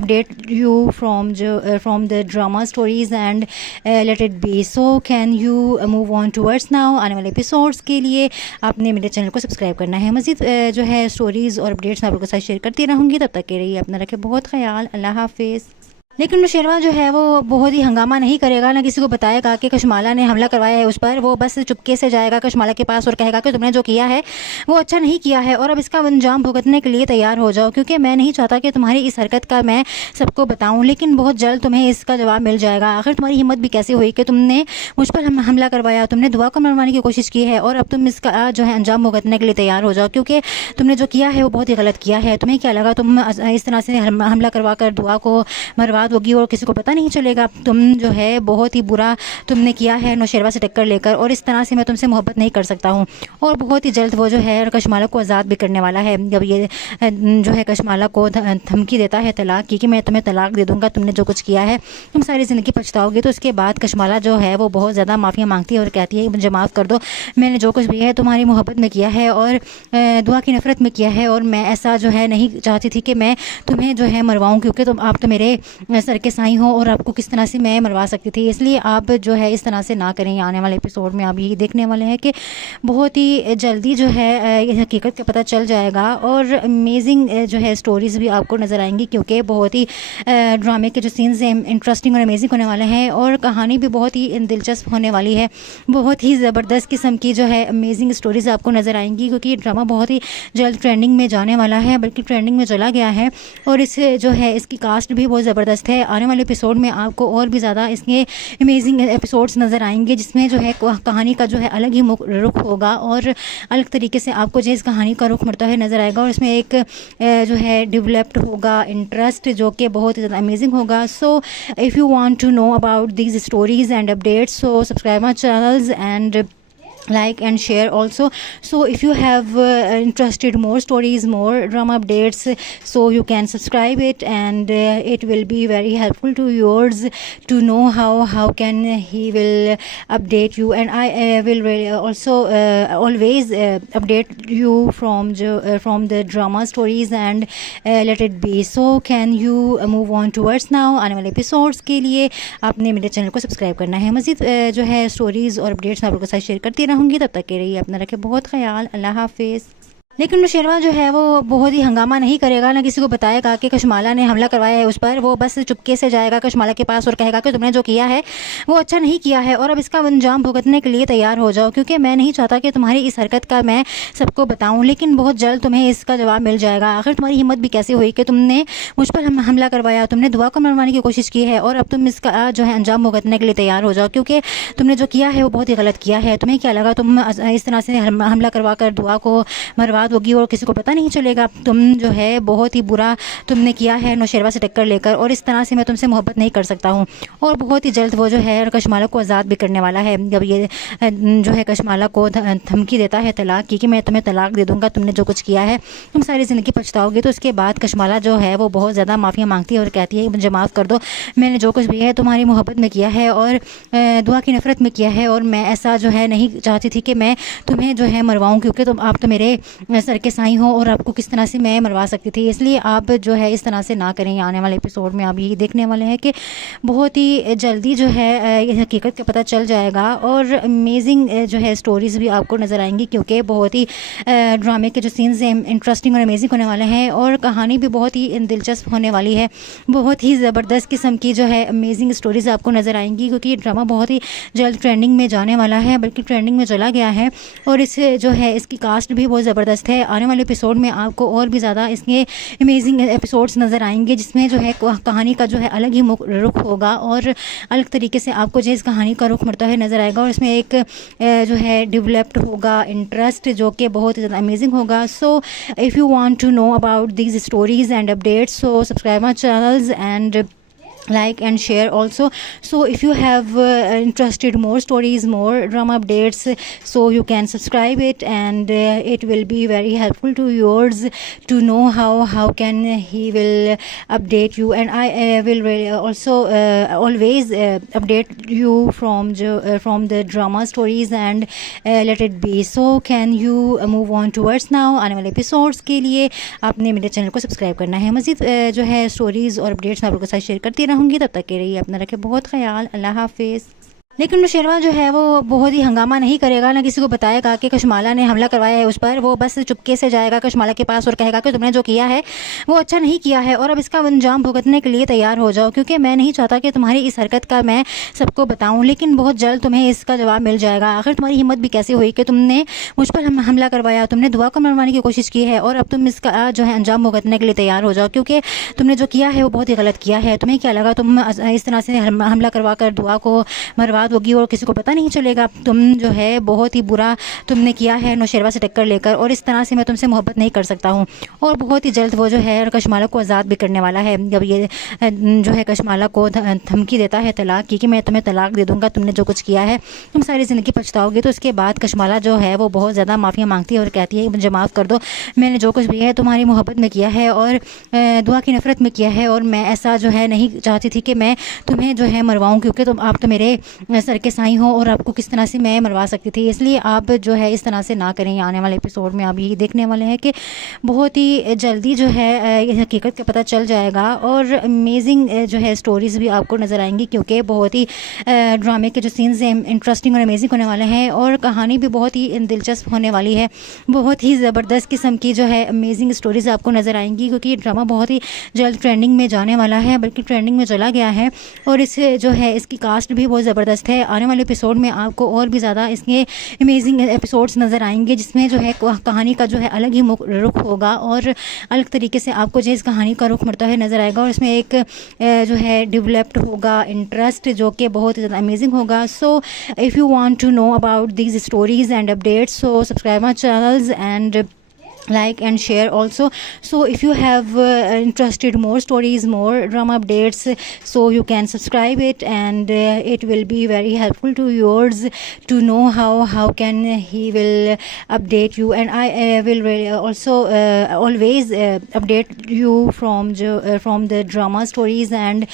update you from the drama stories and let it be. So can you move on towards now? आने वाले एपिसोड्स के लिए आपने मेरे चैनल को सब्सक्राइब करना है। मज़ीद जो है स्टोरीज़ और अपडेट्स मैं आप लोगों के साथ शेयर करती रहूँगी। तब तक के रहिए अपना रखें बहुत ख्याल। अल्लाह हाफिज़। लेकिन नौशेरवा जो है वो बहुत ही हंगामा नहीं करेगा, ना किसी को बताएगा कि कशमाला ने हमला करवाया है उस पर। वो बस चुपके से जाएगा कशमाला के पास और कहेगा कि तुमने जो किया है वो अच्छा नहीं किया है, और अब इसका अंजाम भुगतने के लिए तैयार हो जाओ, क्योंकि मैं नहीं चाहता कि तुम्हारी इस हरकत का मैं सबको बताऊं, लेकिन बहुत जल्द तुम्हें इसका जवाब मिल जाएगा। आखिर तुम्हारी हिम्मत भी कैसे हुई कि तुमने मुझ पर हमला करवाया, तुमने दुआ को मरवाने की कोशिश की है, और अब तुम इसका जो है अंजाम भुगतने के लिए तैयार हो जाओ, क्योंकि तुमने जो किया है वो बहुत ही गलत किया है। तुम्हें क्या लगा तुम इस तरह से हमला करवा कर दुआ को मरवा बर्बाद होगी और किसी को पता नहीं चलेगा। तुम जो है बहुत ही बुरा तुमने किया है नौशेरवा से टक्कर लेकर, और इस तरह से मैं तुमसे मोहब्बत नहीं कर सकता हूँ। और बहुत ही जल्द वो जो है कशमाला को आज़ाद भी करने वाला है। जब ये जो है कशमाला को धमकी देता है तलाक की कि मैं तुम्हें तलाक दे दूँगा, तुमने जो कुछ किया है तुम सारी ज़िंदगी पछताओगे, तो उसके बाद कशमाला जो है वो बहुत ज़्यादा माफ़िया मांगती है और कहती है मुझे माफ़ कर दो, मैंने जो कुछ भी है तुम्हारी मोहब्बत में किया है और दुआ की नफ़रत में किया है, और मैं ऐसा जो है नहीं चाहती थी कि मैं तुम्हें जो है मरवाऊँ, क्योंकि आप तो मेरे सर के साईं हो और आपको किस तरह से मैं मरवा सकती थी। इसलिए आप जो है इस तरह से ना करें। आने वाले एपिसोड में आप यही देखने वाले हैं कि बहुत ही जल्दी जो है ये हकीकत का पता चल जाएगा, और अमेजिंग जो है स्टोरीज़ भी आपको नज़र आएंगी, क्योंकि बहुत ही ड्रामे के जो सीन्स हैं इंटरेस्टिंग और अमेजिंग होने वाले हैं, और कहानी भी बहुत ही दिलचस्प होने वाली है। बहुत ही ज़बरदस्त किस्म की जो है अमेजिंग स्टोरीज़ आपको नज़र आएंगी, क्योंकि ये ड्रामा बहुत ही जल्द ट्रेंडिंग में जाने वाला है, बल्कि ट्रेंडिंग में चला गया है। और इस जो है इसकी कास्ट भी बहुत ज़बरदस्त है। आने वाले एपिसोड में आपको और भी ज़्यादा इसके अमेजिंग एपिसोड्स नज़र आएंगे, जिसमें जो है कहानी का जो है अलग ही रुख होगा और अलग तरीके से आपको जो इस कहानी का रुख बढ़ता हुआ नज़र आएगा। और इसमें एक जो है डेवलप्ड होगा इंटरेस्ट, जो कि बहुत ही ज़्यादा अमेजिंग होगा। So if you want to know about these stories and updates, so subscribe my channels and like and share also. So if you have interested more stories, more drama updates, so you can subscribe it, and it will be very helpful to yours to know how can he will update you, and I will also always update you from the drama stories and let it be. So can you move on towards now? आने वाले एपिसोड्स के लिए आपने मेरे चैनल को सब्सक्राइब करना है। मज़ीद जो है स्टोरीज़ और अपडेट्स मैं आप लोगों के साथ शेयर करती रहूँगी। तब तक के रहिए अपना रखें बहुत ख्याल। अल्लाह हाफिज़। लेकिन नौशेरवा जो है वो बहुत ही हंगामा नहीं करेगा, ना किसी को बताएगा कि कशमाला ने हमला करवाया है उस पर। वो बस चुपके से जाएगा कशमाला के पास और कहेगा कि तुमने जो किया है वो अच्छा नहीं किया है, और अब इसका अंजाम भुगतने के लिए तैयार हो जाओ, क्योंकि मैं नहीं चाहता कि तुम्हारी इस हरकत का मैं सबको बताऊं, लेकिन बहुत जल्द तुम्हें इसका जवाब मिल जाएगा। आखिर तुम्हारी हिम्मत भी कैसे हुई कि तुमने मुझ पर हमला करवाया, तुमने दुआ को मरवाने की कोशिश की है, और अब तुम इसका जो है अंजाम भुगतने के लिए तैयार हो जाओ, क्योंकि तुमने जो किया है वो बहुत ही गलत किया है। तुम्हें क्या लगा तुम इस तरह से हमला करवा कर दुआ को मरवा दोगी और किसी को पता नहीं चलेगा। तुम जो है बहुत ही बुरा तुमने किया है नौशेरवा से टक्कर लेकर, और इस तरह से मैं तुमसे मोहब्बत नहीं कर सकता हूँ। और बहुत ही जल्द वो जो है कशमाला को आज़ाद भी करने वाला है। जब ये जो है कशमाला को धमकी देता है तलाक की कि मैं तुम्हें तलाक दे दूँगा, तुमने जो कुछ किया है तुम सारी ज़िंदगी पछताओगे, तो उसके बाद कशमाला जो है वो बहुत ज़्यादा माफ़िया मांगती है और कहती है मुझे माफ़ कर दो, मैंने जो कुछ भी है तुम्हारी मोहब्बत में किया है और दुआ की नफ़रत में किया है, और मैं ऐसा जो है नहीं चाहती थी कि मैं तुम्हें जो है मरवाऊँ, क्योंकि आप तो मेरे सर के साईं हो और आपको किस तरह से मैं मरवा सकती थी। इसलिए आप जो है इस तरह से ना करें। आने वाले एपिसोड में आप यही देखने वाले हैं कि बहुत ही जल्दी जो है ये हकीकत का पता चल जाएगा, और अमेजिंग जो है स्टोरीज़ भी आपको नज़र आएंगी, क्योंकि बहुत ही ड्रामे के जो सीन्स हैं इंटरेस्टिंग और अमेजिंग होने वाले हैं, और कहानी भी बहुत ही दिलचस्प होने वाली है। बहुत ही ज़बरदस्त किस्म की जो है अमेजिंग स्टोरीज़ आपको नज़र आएंगी, क्योंकि ये ड्रामा बहुत ही जल्द ट्रेंडिंग में जाने वाला है, बल्कि ट्रेंडिंग में चला गया है। और इस जो है इसकी कास्ट भी बहुत ज़बरदस्त है। आने वाले एपिसोड में आपको और भी ज़्यादा इसके अमेजिंग एपिसोड्स नज़र आएंगे, जिसमें जो है कहानी का जो है अलग ही रुख होगा और अलग तरीके से आपको जो इस कहानी का रुख बढ़ता हुआ नज़र आएगा। और इसमें एक जो है डेवलप्ड होगा इंटरेस्ट, जो कि बहुत ही ज़्यादा अमेजिंग होगा। So if you want to know about these stories and updates, so subscribe my channels and like and share also. So if you have interested more stories, more drama updates, so you can subscribe it, and it will be very helpful to yours to know how can he will update you, and I will also always update you from the drama stories and let it be. So can you move on towards now? आने वाले एपिसोड्स के लिए आपने मेरे चैनल को सब्सक्राइब करना है। मज़ीद जो है स्टोरीज़ और अपडेट्स मैं आप लोगों के साथ शेयर करती रहूँगी। तब तक के रहिए अपना रखें बहुत ख्याल। अल्लाह हाफिज़। लेकिन नौशेरवा जो है वो बहुत ही हंगामा नहीं करेगा, ना किसी को बताएगा कि कशमाला ने हमला करवाया है उस पर। वो बस चुपके से जाएगा कशमाला के पास और कहेगा कि तुमने जो किया है वो अच्छा नहीं किया है, और अब इसका अंजाम भुगतने के लिए तैयार हो जाओ, क्योंकि मैं नहीं चाहता कि तुम्हारी इस हरकत का मैं सबको बताऊं, लेकिन बहुत जल्द तुम्हें इसका जवाब मिल जाएगा। आखिर तुम्हारी हिम्मत भी कैसे हुई कि तुमने मुझ पर हमला करवाया, तुमने दुआ को मरवाने की कोशिश की है, और अब तुम इसका जो है अंजाम भुगतने के लिए तैयार हो जाओ, क्योंकि तुमने जो किया है वो बहुत ही गलत किया है। तुम्हें क्या लगा तुम इस तरह से हमला करवा कर दुआ को मरवा बर्बाद होगी और किसी को पता नहीं चलेगा। तुम जो है बहुत ही बुरा तुमने किया है नौशेरवा से टक्कर लेकर, और इस तरह से मैं तुमसे मोहब्बत नहीं कर सकता हूँ। और बहुत ही जल्द वो जो है कशमाला को आज़ाद भी करने वाला है। जब ये जो है कशमाला को धमकी देता है तलाक की कि मैं तुम्हें तलाक दे दूँगा, तुमने जो कुछ किया है तुम सारी ज़िंदगी पछताओगे, तो उसके बाद कशमाला जो है वो बहुत ज़्यादा माफ़िया मांगती है और कहती है मुझे माफ़ कर दो, मैंने जो कुछ भी है तुम्हारी मोहब्बत में किया है और दुआ की नफ़रत में किया है, और मैं ऐसा जो है नहीं चाहती थी कि मैं तुम्हें जो है मरवाऊँ, क्योंकि आप तो मेरे सर के साईं हो और आपको किस तरह से मैं मरवा सकती थी। इसलिए आप जो है इस तरह से ना करें। आने वाले एपिसोड में आप यही देखने वाले हैं कि बहुत ही जल्दी जो है हकीकत का पता चल जाएगा, और अमेजिंग जो है स्टोरीज़ भी आपको नज़र आएंगी, क्योंकि बहुत ही ड्रामे के जो सीन्स हैं इंटरेस्टिंग और अमेजिंग होने वाले हैं, और कहानी भी बहुत ही दिलचस्प होने वाली है। बहुत ही ज़बरदस्त किस्म की जो है अमेजिंग स्टोरीज़ आपको नज़र आएंगी, क्योंकि ये ड्रामा बहुत ही जल्द ट्रेंडिंग में जाने वाला है, बल्कि ट्रेंडिंग में चला गया है। और इस जो है इसकी कास्ट भी बहुत ज़बरदस्त है। आने वाले एपिसोड में आपको और भी ज़्यादा इसके अमेजिंग एपिसोड्स नज़र आएंगे, जिसमें जो है कहानी का जो है अलग ही रुख होगा और अलग तरीके से आपको जो इस कहानी का रुख बढ़ता है नज़र आएगा, और इसमें एक जो है डेवलप्ड होगा इंटरेस्ट जो कि बहुत ज़्यादा अमेजिंग होगा। So if you want to know about these stories and updates, so subscribe my channels and like and share also. So if you have interested more stories, more drama updates, so you can subscribe it, and it will be very helpful to yours to know how can he will update you, and I will also always update you from the drama stories and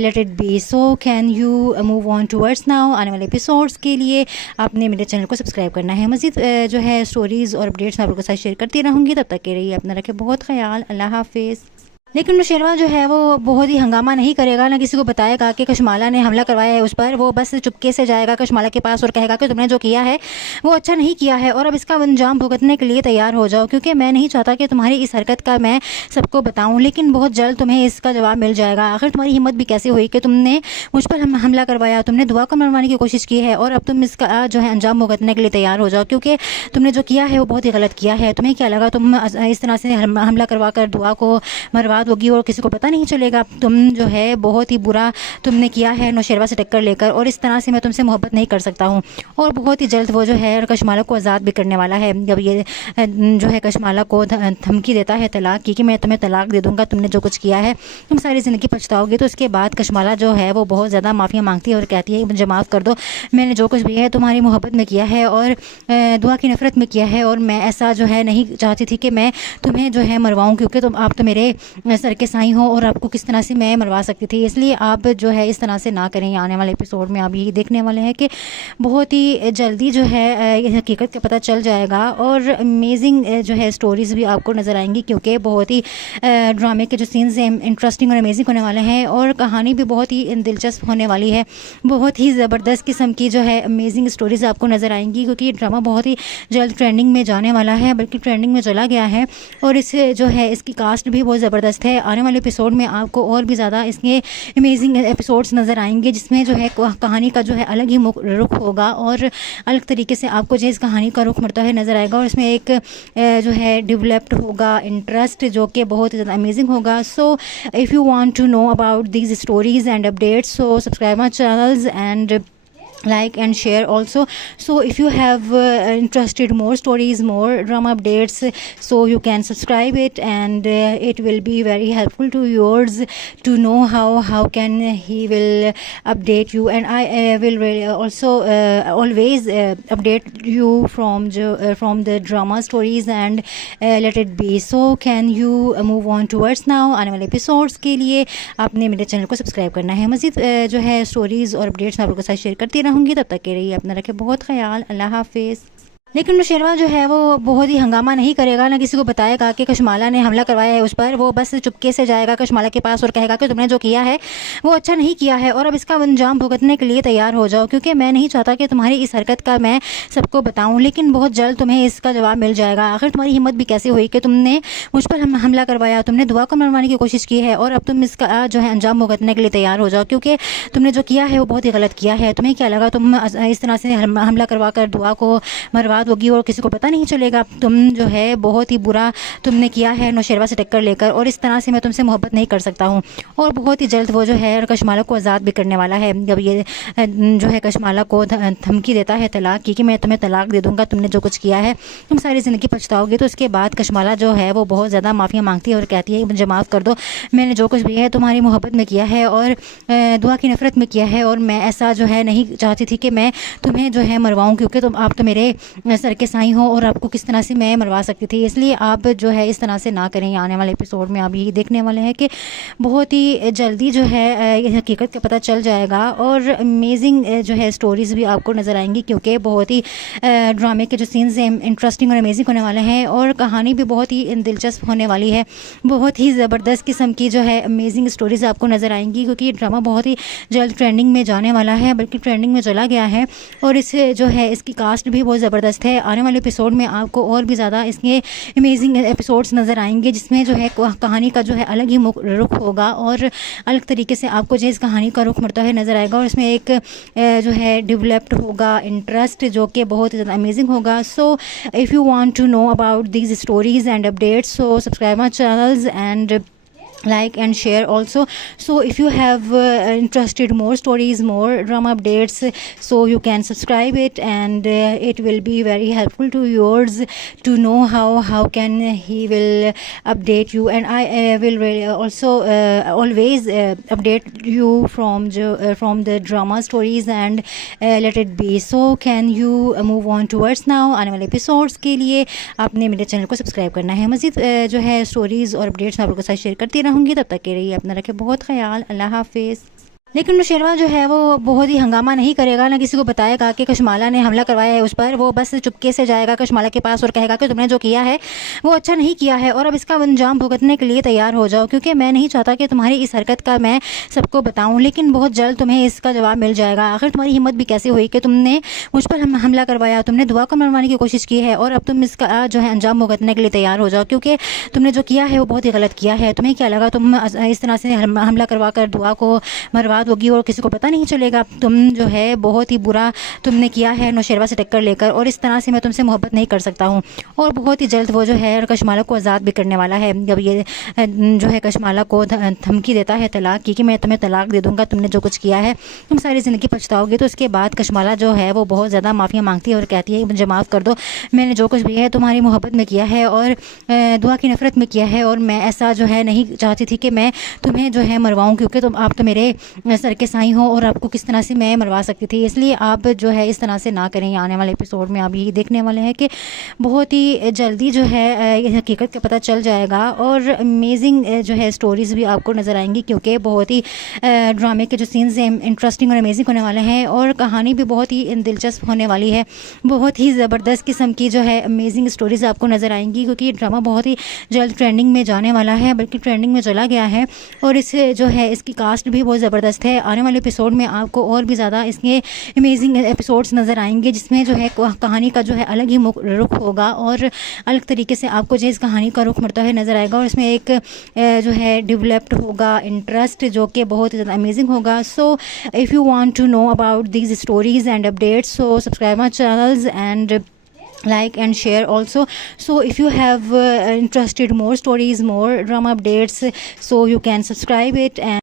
let it be. So can you move on towards now? आने वाले एपिसोड्स के लिए आपने मेरे चैनल को सब्सक्राइब करना है। मज़ीद जो है स्टोरीज़ और अपडेट्स मैं आप लोगों के साथ शेयर करती रहूँगी। तब तक के रहिए अपना रखें बहुत ख्याल। अल्लाह हाफिज़। लेकिन नौशेरवा जो है वो बहुत ही हंगामा नहीं करेगा, ना किसी को बताएगा कि कशमाला ने हमला करवाया है उस पर। वो बस चुपके से जाएगा कशमाला के पास और कहेगा कि तुमने जो किया है वो अच्छा नहीं किया है, और अब इसका अंजाम भुगतने के लिए तैयार हो जाओ, क्योंकि मैं नहीं चाहता कि तुम्हारी इस हरकत का मैं सबको बताऊं, लेकिन बहुत जल्द तुम्हें इसका जवाब मिल जाएगा। आखिर तुम्हारी हिम्मत भी कैसे हुई कि तुमने मुझ पर हमला करवाया, तुमने दुआ को मरवाने की कोशिश की है, और अब तुम इसका जो है अंजाम भुगतने के लिए तैयार हो जाओ, क्योंकि तुमने जो किया है वो बहुत ही गलत किया है। तुम्हें क्या लगा तुम इस तरह से हमला करवा कर दुआ को मरवा दोगी और किसी को पता नहीं चलेगा। तुम जो है बहुत ही बुरा तुमने किया है नौशेरवा से टक्कर लेकर, और इस तरह से मैं तुमसे मोहब्बत नहीं कर सकता हूँ। और बहुत ही जल्द वो जो है कशमाला को आज़ाद भी करने वाला है। जब ये जो है कशमाला को धमकी देता है तलाक की कि मैं तुम्हें तलाक दे दूँगा, तुमने जो कुछ किया है तुम सारी ज़िंदगी पछताओगे, तो उसके बाद कशमाला जो है वो बहुत ज़्यादा माफ़िया मांगती है और कहती है मुझे माफ़ कर दो, मैंने जो कुछ भी है तुम्हारी मोहब्बत में किया है और दुआ की नफ़रत में किया है, और मैं ऐसा जो है नहीं चाहती थी कि मैं तुम्हें जो है मरवाऊँ, क्योंकि आप तो मेरे सर के साईं हो और आपको किस तरह से मैं मरवा सकती थी। इसलिए आप जो है इस तरह से ना करें। आने वाले एपिसोड में आप यही देखने वाले हैं कि बहुत ही जल्दी जो है हकीकत का पता चल जाएगा, और अमेजिंग जो है स्टोरीज़ भी आपको नज़र आएंगी, क्योंकि बहुत ही ड्रामे के जो सीन्स हैं इंटरेस्टिंग और अमेजिंग होने वाले हैं, और कहानी भी बहुत ही दिलचस्प होने वाली है। बहुत ही ज़बरदस्त किस्म की जो है अमेजिंग स्टोरीज़ आपको नज़र आएंगी, क्योंकि ये ड्रामा बहुत ही जल्द ट्रेंडिंग में जाने वाला है, बल्कि ट्रेंडिंग में चला गया है। और इस जो है इसकी कास्ट भी बहुत ज़बरदस्त है। आने वाले एपिसोड में आपको और भी ज़्यादा इसके अमेजिंग एपिसोड्स नज़र आएंगे, जिसमें जो है कहानी का जो है अलग ही रुख होगा और अलग तरीके से आपको जो इस कहानी का रुख बढ़ता है नज़र आएगा, और इसमें एक जो है डेवलप्ड होगा इंटरेस्ट जो कि बहुत ज़्यादा अमेजिंग होगा। So if you want to know about these stories and updates, so subscribe my channels and like and share also. So if you have interested more stories, more drama updates, so you can subscribe it, and it will be very helpful to yours to know how can he will update you, and I will also always update you from the drama stories and let it be. So can you move on towards now? आने वाले एपिसोड्स के लिए आपने मेरे चैनल को सब्सक्राइब करना है। मज़ीद जो है स्टोरीज़ और अपडेट्स मैं आप लोगों के साथ शेयर करती रहूँगी। तब तक के रहिए अपना रखें बहुत ख्याल। अल्लाह हाफिज़। लेकिन नौशेरवा जो है वो बहुत ही हंगामा नहीं करेगा, ना किसी को बताएगा कि कशमाला ने हमला करवाया है उस पर। वो बस चुपके से जाएगा कशमाला के पास और कहेगा कि तुमने जो किया है वो अच्छा नहीं किया है, और अब इसका अंजाम भुगतने के लिए तैयार हो जाओ, क्योंकि मैं नहीं चाहता कि तुम्हारी इस हरकत का मैं सबको बताऊं, लेकिन बहुत जल्द तुम्हें इसका जवाब मिल जाएगा। आखिर तुम्हारी हिम्मत भी कैसे हुई कि तुमने मुझ पर हमला करवाया, तुमने दुआ को मरवाने की कोशिश की है, और अब तुम इसका जो है अंजाम भुगतने के लिए तैयार हो जाओ, क्योंकि तुमने जो किया है वो बहुत ही गलत किया है। तुम्हें क्या लगा तुम इस तरह से हमला करवा कर दुआ को मरवा बर्बाद होगी और किसी को पता नहीं चलेगा। तुम जो है बहुत ही बुरा तुमने किया है नौशेरवा से टक्कर लेकर, और इस तरह से मैं तुमसे मोहब्बत नहीं कर सकता हूँ। और बहुत ही जल्द वो जो है कशमाला को आज़ाद भी करने वाला है। जब ये जो है कशमाला को धमकी देता है तलाक की कि मैं तुम्हें तलाक दे दूँगा, तुमने जो कुछ किया है तुम सारी ज़िंदगी पछताओगे, तो उसके बाद कशमाला जो है वो बहुत ज़्यादा माफ़िया मांगती है और कहती है मुझे माफ़ कर दो, मैंने जो कुछ भी है तुम्हारी मोहब्बत में किया है और दुआ की नफ़रत में किया है, और मैं ऐसा जो है नहीं चाहती थी कि मैं तुम्हें जो है मरवाऊँ, क्योंकि आप तो मेरे सर के साईं हो और आपको किस तरह से मैं मरवा सकती थी। इसलिए आप जो है इस तरह से ना करें। आने वाले एपिसोड में आप यही देखने वाले हैं कि बहुत ही जल्दी जो है ये हकीकत का पता चल जाएगा, और अमेजिंग जो है स्टोरीज़ भी आपको नज़र आएंगी, क्योंकि बहुत ही ड्रामे के जो सीन्स हैं इंटरेस्टिंग और अमेजिंग होने वाले हैं, और कहानी भी बहुत ही दिलचस्प होने वाली है। बहुत ही ज़बरदस्त किस्म की जो है अमेजिंग स्टोरीज़ आपको नज़र आएंगी, क्योंकि ये ड्रामा बहुत ही जल्द ट्रेंडिंग में जाने वाला है, बल्कि ट्रेंडिंग में चला गया है। और इस जो है इसकी कास्ट भी बहुत ज़बरदस्त है। आने वाले एपिसोड में आपको और भी ज़्यादा इसके अमेजिंग एपिसोड्स नज़र आएंगे, जिसमें जो है कहानी का जो है अलग ही रुख होगा और अलग तरीके से आपको जो इस कहानी का रुख बढ़ता हुआ नज़र आएगा, और इसमें एक जो है डेवलप्ड होगा इंटरेस्ट जो कि बहुत ज़्यादा अमेजिंग होगा। So if you want to know about these stories and updates, so subscribe my channels and like and share also. So if you have interested more stories, more drama updates, so you can subscribe it, and it will be very helpful to yours to know how can he will update you, and I will also always update you from the drama stories and let it be. So can you move on towards now? आने वाले एपिसोड्स के लिए आपने मेरे चैनल को सब्सक्राइब करना है। मज़ीद जो है स्टोरीज़ और अपडेट्स मैं आप लोगों के साथ शेयर करती रहूँगी। तब तक के लिए अपना रखें बहुत ख्याल। अल्लाह हाफिज़। लेकिन नौशेरवा जो है वो बहुत ही हंगामा नहीं करेगा, ना किसी को बताएगा कि कशमाला ने हमला करवाया है उस पर। वो बस चुपके से जाएगा कशमाला के पास और कहेगा कि तुमने जो किया है वो अच्छा नहीं किया है, और अब इसका अंजाम भुगतने के लिए तैयार हो जाओ, क्योंकि मैं नहीं चाहता कि तुम्हारी इस हरकत का मैं सबको बताऊं, लेकिन बहुत जल्द तुम्हें इसका जवाब मिल जाएगा। आखिर तुम्हारी हिम्मत भी कैसे हुई कि तुमने मुझ पर हमला करवाया, तुमने दुआ को मरवाने की कोशिश की है, और अब तुम इसका जो है अंजाम भुगतने के लिए तैयार हो जाओ, क्योंकि तुमने जो किया है वो बहुत ही गलत किया है। तुम्हें क्या लगा तुम इस तरह से हमला करवा कर दुआ को मरवा दोगी और किसी को पता नहीं चलेगा। तुम जो है बहुत ही बुरा तुमने किया है नौशेरवा से टक्कर लेकर, और इस तरह से मैं तुमसे मोहब्बत नहीं कर सकता हूँ। और बहुत ही जल्द वो जो है कशमाला को आज़ाद भी करने वाला है। जब ये जो है कशमाला को धमकी देता है तलाक की कि मैं तुम्हें तलाक दे दूँगा, तुमने जो कुछ किया है तुम सारी ज़िंदगी पछताओगे, तो उसके बाद कशमाला जो है वो बहुत ज़्यादा माफ़िया मांगती है और कहती है मुझे माफ़ कर दो, मैंने जो कुछ भी है तुम्हारी मोहब्बत में किया है और दुआ की नफ़रत में किया है, और मैं ऐसा जो है नहीं चाहती थी कि मैं तुम्हें जो है मरवाऊँ, क्योंकि आप तो मेरे सर के साईं हो और आपको किस तरह से मैं मरवा सकती थी। इसलिए आप जो है इस तरह से ना करें। आने वाले एपिसोड में आप यही देखने वाले हैं कि बहुत ही जल्दी जो है ये हकीकत का पता चल जाएगा, और अमेजिंग जो है स्टोरीज़ भी आपको नज़र आएंगी, क्योंकि बहुत ही ड्रामे के जो सीन्स हैं इंटरेस्टिंग और अमेजिंग होने वाले हैं, और कहानी भी बहुत ही दिलचस्प होने वाली है। बहुत ही ज़बरदस्त किस्म की जो है अमेजिंग स्टोरीज़ आपको नज़र आएंगी, क्योंकि ये ड्रामा बहुत ही जल्द ट्रेंडिंग में जाने वाला है, बल्कि ट्रेंडिंग में चला गया है। और इस जो है इसकी कास्ट भी बहुत ज़बरदस्त है। आने वाले एपिसोड में आपको और भी ज़्यादा इसके अमेजिंग एपिसोड्स नज़र आएंगे, जिसमें जो है कहानी का जो है अलग ही रुख होगा और अलग तरीके से आपको जो इस कहानी का रुख बढ़ता हुआ नज़र आएगा, और इसमें एक जो है डेवलप्ड होगा इंटरेस्ट जो कि बहुत ज़्यादा अमेजिंग होगा। So if you want to know about these stories and updates, so subscribe my channels and like and share also. So if you have interested more stories, more drama updates, so you can subscribe it and